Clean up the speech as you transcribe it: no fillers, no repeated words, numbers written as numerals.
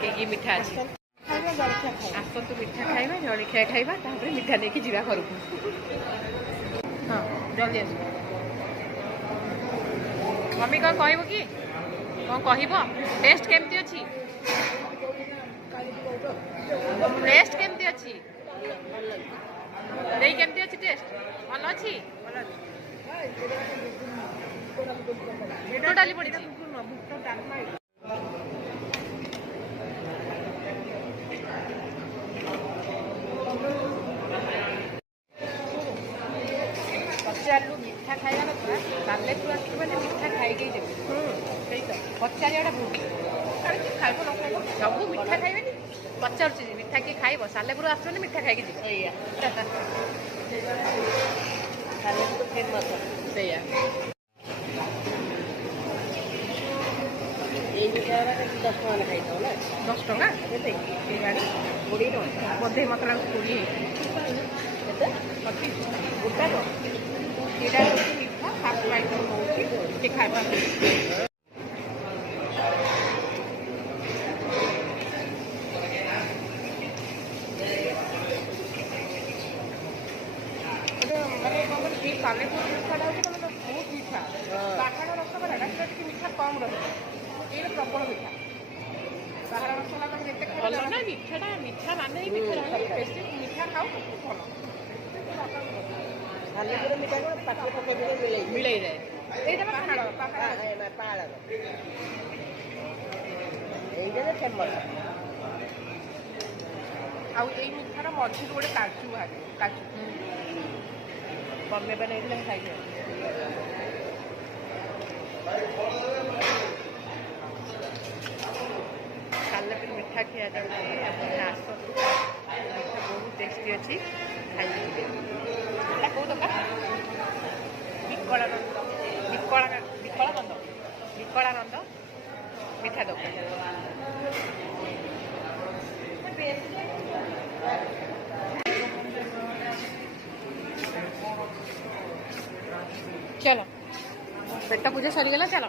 कि मिठा अच्छी आसतु मिठा खाइबा जलखिया खाइबा तापर मिठा लेके जीवा घर को। हाँ जल्दी आस मम्मी कौन कहब कि कौन कहब टेस्ट केमती अच्छी टेस्ट केमती अच्छी देई केमती अच्छी टेस्ट भल अच्छी बुट डाली पड़ी पचारू मिठा खाइबा कथा सालेपुर आसो मिठा खाई पचारिया भूल खाइब न खाइब सब मिठा खाइबे पचारुची मिठा किए खाइब सालेपुर आसो मिठा खाई फेमस से 10 टका बोधे मत 20 गोटा ये मिठा फास्ट प्राइस हो खाइबा सालेपुर मिठाटा हूँ बहुत मीठा बाहाड़ रसगोल्ला मीठा कम रही ये प्रबल मीठा बाहाड़ रसगोल्ला तुम जिते भल ना मीठाटा मीठा माने बेस मीठा खाओ भल सालेपुर मीठा पाखे पकड़ मिले जाए फेमस आउ मिठार मझी गोटे काजू बाहर काजू बम्बे बन खाई सालेपुर मिठा खिया जाऊँगी आस मिठा बहुत टेस्टी अच्छी खाई कौ दुकान विकलानंद मिठा दुकान चलो पेट पूजा सरीगला चलो।